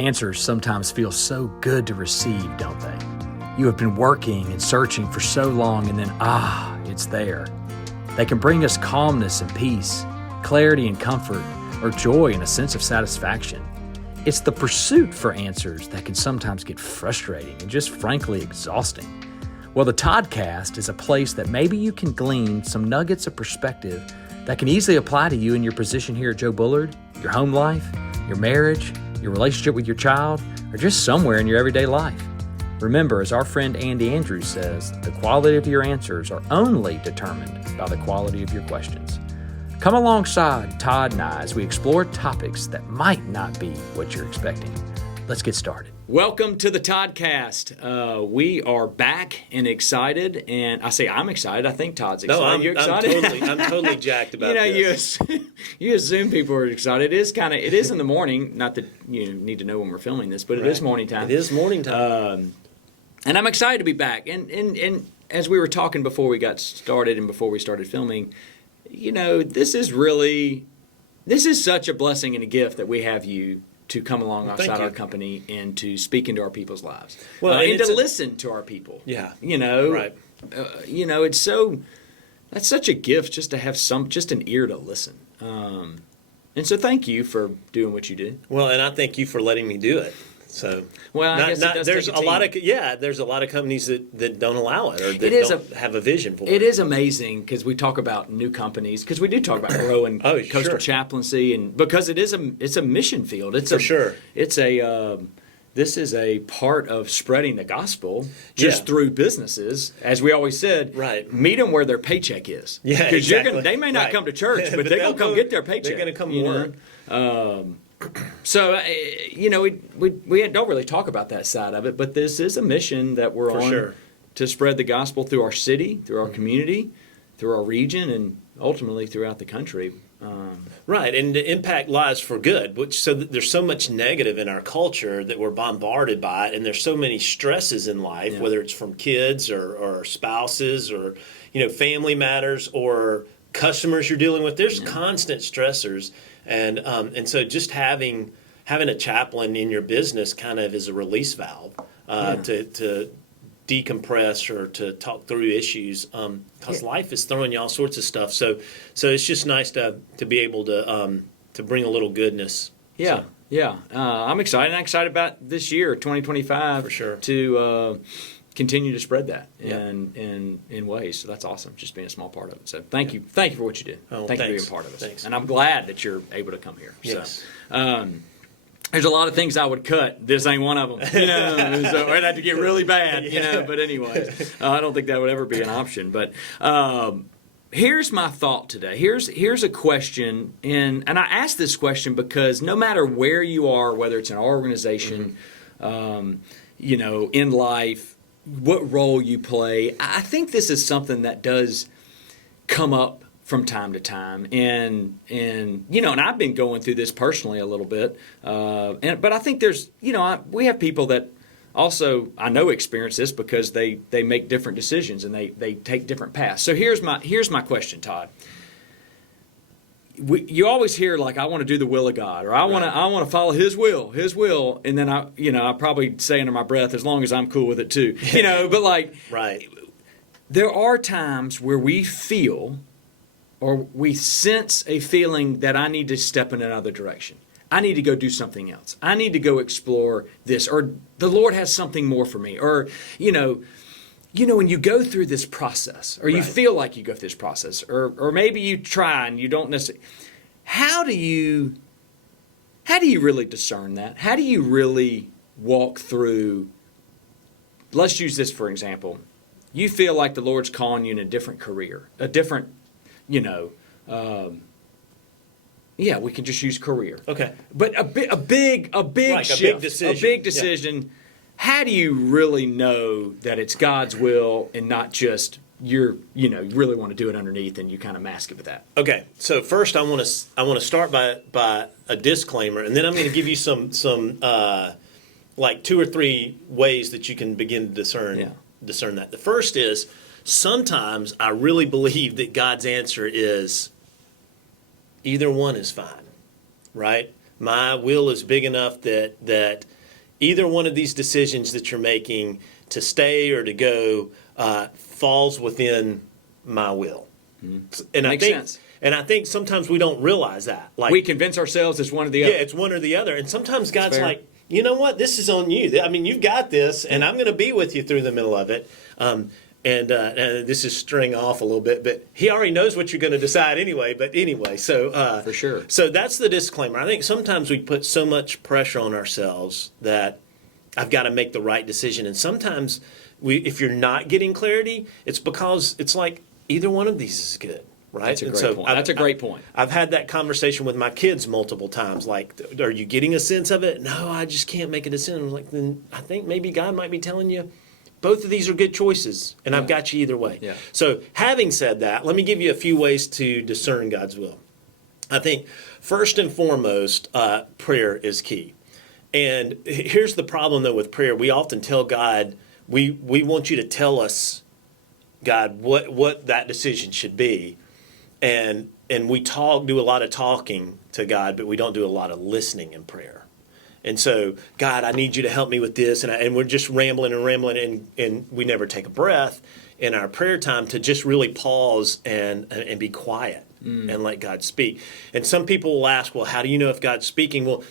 Answers sometimes feel so good to receive, don't they? You have been working and searching for so long, and then, it's there. They can bring us calmness and peace, clarity and comfort, or joy and a sense of satisfaction. It's the pursuit for answers that can sometimes get frustrating and just frankly exhausting. Well, the Toddcast is a place that maybe you can glean some nuggets of perspective that can easily apply to you in your position here at Joe Bullard, your home life, your marriage, your relationship with your child, or just somewhere in your everyday life. Remember, as our friend Andy Andrews says, the quality of your answers are only determined by the quality of your questions. Come alongside Todd and I as we explore topics that might not be what you're expecting. Let's get started. Welcome to the Toddcast. We are back and excited, and I say I'm excited. I think Todd's excited. No, You excited? I'm totally jacked about this. You assume people are excited. It is in the morning. Not that you need to know when we're filming this, but it is morning time. It is morning time. And I'm excited to be back. And as we were talking before we got started and before we started filming, this is such a blessing and a gift that we have you to come alongside our company and to speak into our people's lives. Well, and to listen to our people. Yeah. Right. That's such a gift just to have just an ear to listen. And so thank you for doing what you do. Well, and I thank you for letting me do it. So, I guess there's a lot of companies that don't allow it or that don't have a vision for it. It is amazing because we talk about new companies because we do talk about growing coastal chaplaincy, and because it's a mission field. This is a part of spreading the gospel just through businesses, as we always said. Right. Meet them where their paycheck is. Yeah, exactly. They may not come to church, but they're going to come get their paycheck. They're going to come to work. So, we don't really talk about that side of it, but this is a mission that we're on to spread the gospel through our city, through our community, through our region, and ultimately throughout the country. Right, and to impact lives for good. There's so much negative in our culture that we're bombarded by it, and there's so many stresses in life, whether it's from kids or spouses or family matters or customers you're dealing with. There's constant stressors. And so just having a chaplain in your business kind of is a release valve to decompress or to talk through issues because life is throwing you all sorts of stuff. So it's just nice to be able to bring a little goodness. Yeah, so. I'm excited. I'm excited about this year, 2025, for sure, to continue to spread that in ways. So that's awesome, just being a small part of it. So thank you for what you do. Thank you for being part of it. Thanks. And I'm glad that you're able to come here. Yes. So, there's a lot of things I would cut. This ain't one of them. So I'd have to get really bad. But anyway, I don't think that would ever be an option. But here's my thought today. Here's a question, and I ask this question because no matter where you are, whether it's in our organization, in life, what role you play, I think this is something that does come up from time to time, and I've been going through this personally a little bit, but I think there's we have people that also I know experience this because they make different decisions and they take different paths. So here's my question, Todd. You always hear like, I want to do the will of God, or I want to follow His will, and then I probably say under my breath, as long as I'm cool with it too, But like, there are times where we feel, or we sense a feeling that I need to step in another direction. I need to go do something else. I need to go explore this, or the Lord has something more for me, or when you go through this process, or you feel like you go through this process, or maybe you try and you don't necessarily, how do you really discern that? How do you really walk through, let's use this for example. You feel like the Lord's calling you in a different career, a different, we can just use career. Okay. But a big shift, a big decision. Yeah. How do you really know that it's God's will and not just you really want to do it underneath and you kind of mask it with that? Okay, so first I want to start by a disclaimer, and then I'm going to give you some like 2 or 3 ways that you can begin to discern that. The first is sometimes I really believe that God's answer is either one is fine, right? my will is big enough that either one of these decisions that you're making to stay or to go falls within my will. And Makes sense. And I think sometimes we don't realize that. Like, we convince ourselves it's one or the other. yeah, it's one or the other. And sometimes God's like, you know what? This is on you. I mean, you've got this, and I'm going to be with you through the middle of it. And this is straying off a little bit, but he already knows what you're going to decide anyway. But anyway, so for sure. So that's the disclaimer. I think sometimes we put so much pressure on ourselves that I've got to make the right decision, and sometimes if you're not getting clarity, it's because it's like either one of these is good. Right. That's a great point. That's a great point. I've had that conversation with my kids multiple times. Like, are you getting a sense of it? No, I just can't make a decision. I'm like, then I think maybe God might be telling you both of these are good choices, and I've got you either way. Yeah. So having said that, let me give you a few ways to discern God's will. I think first and foremost, prayer is key. And here's the problem, though, with prayer. We often tell God, we want you to tell us, God, what that decision should be. And we do a lot of talking to God, but we don't do a lot of listening in prayer. And so, God, I need you to help me with this. And we're just rambling, and we never take a breath in our prayer time to just really pause and be quiet and let God speak. And some people will ask, well, how do you know if God's speaking? Well,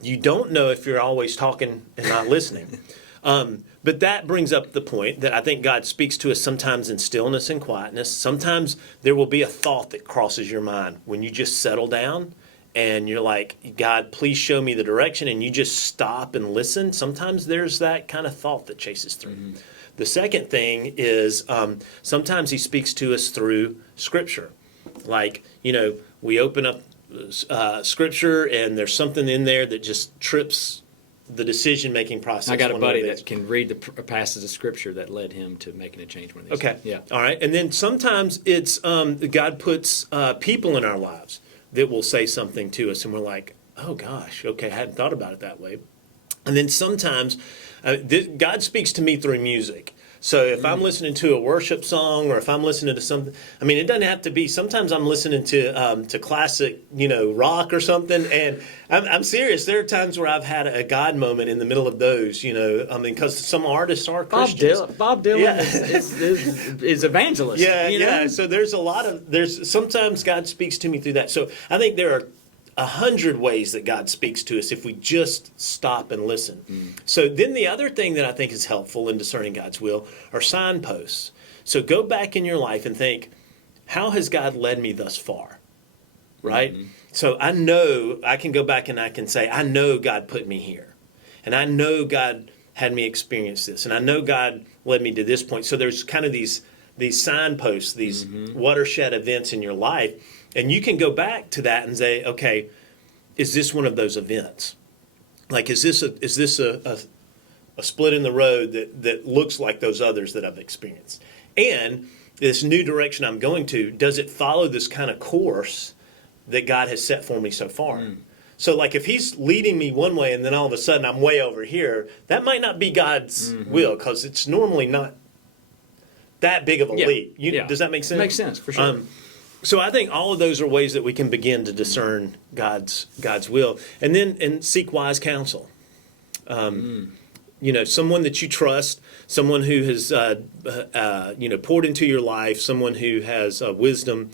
you don't know if you're always talking and not listening. But that brings up the point that I think God speaks to us sometimes in stillness and quietness. Sometimes there will be a thought that crosses your mind when you just settle down and you're like, God, please show me the direction, and you just stop and listen. Sometimes there's that kind of thought that chases through. Mm-hmm. The second thing is sometimes he speaks to us through Scripture. Like, we open up Scripture and there's something in there that just trips the decision-making process. I got a buddy that can read the passages of Scripture that led him to making a change one of these. Okay. Yeah. All right. And then sometimes it's God puts people in our lives that will say something to us, and we're like, oh, gosh, okay, I hadn't thought about it that way. And then sometimes God speaks to me through music. So if I'm listening to a worship song, or if I'm listening to something, I mean, it doesn't have to be. Sometimes I'm listening to classic, rock or something, and I'm serious. There are times where I've had a God moment in the middle of those, because some artists are Christians. Bob Dylan is evangelist. Yeah. So there's sometimes God speaks to me through that. So I think there are 100 ways that God speaks to us if we just stop and listen. So then the other thing that I think is helpful in discerning God's will are signposts. So go back in your life and think, how has God led me thus far? Right? Mm-hmm. So I know I can go back and I can say, I know God put me here. And I know God had me experience this. And I know God led me to this point. So there's kind of these signposts, these watershed events in your life. And you can go back to that and say, okay, is this one of those events? Like, is this a split in the road that looks like those others that I've experienced? And this new direction I'm going to, does it follow this kind of course that God has set for me so far? So, like, if he's leading me one way and then all of a sudden I'm way over here, that might not be God's will, because it's normally not that big of a leap. Does that make sense? Makes sense, for sure. So I think all of those are ways that we can begin to discern God's will, and seek wise counsel. Someone that you trust, someone who has poured into your life, someone who has wisdom,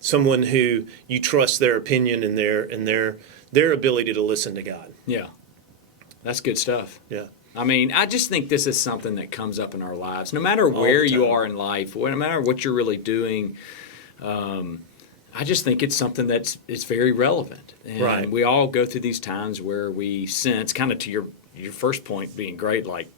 someone who you trust their opinion and their ability to listen to God. Yeah, that's good stuff. Yeah. I mean, I just think this is something that comes up in our lives, no matter where you are in life, no matter what you're really doing. I just think it's something it's very relevant. And right. We all go through these times where we sense, kind of to your first point being great, like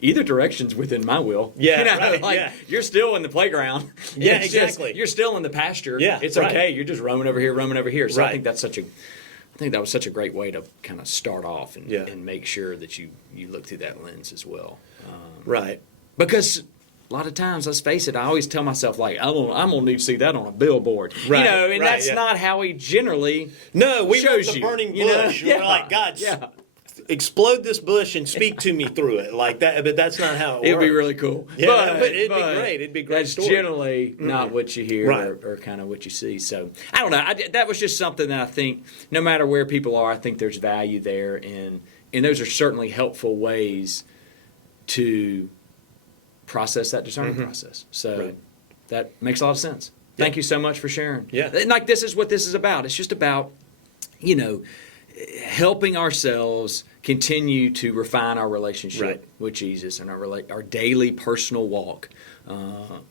either direction's within my will. Yeah, right. You're still in the playground. Yeah, exactly. You're still in the pasture. Yeah, it's okay. You're just roaming over here. So right. I think that was such a great way to kind of start off and make sure that you look through that lens as well. Right. Because a lot of times, let's face it, I always tell myself, like, I'm going to need to see that on a billboard. Right, that's not how he generally we shows want the you. burning bush. We're like, God, explode this bush and speak to me through it like that. But that's not how it works. It'd be really cool. Yeah, but it'd be great. It'd be a great. That's story. generally not what you hear Right. or kind of what you see. So I don't know. That was just something that I think, no matter where people are, I think there's value there, and those are certainly helpful ways to process that discerning process. So that makes a lot of sense. Thank you so much for sharing. Yeah. And like, this is what this is about. It's just about, helping ourselves continue to refine our relationship with Jesus and our daily personal walk,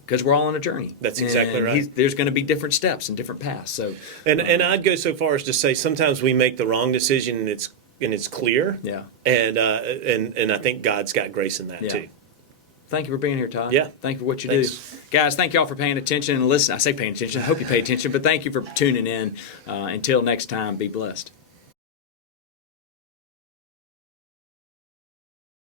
because we're all on a journey. That's exactly right. There's going to be different steps and different paths. So, and I'd go so far as to say sometimes we make the wrong decision and it's clear. Yeah. And I think God's got grace in that too. Thank you for being here, Todd. Yeah. Thank you for what you Thanks. do. Guys, thank you all for paying attention and listening. I say paying attention. I hope you pay attention, but thank you for tuning in. Until next time, be blessed.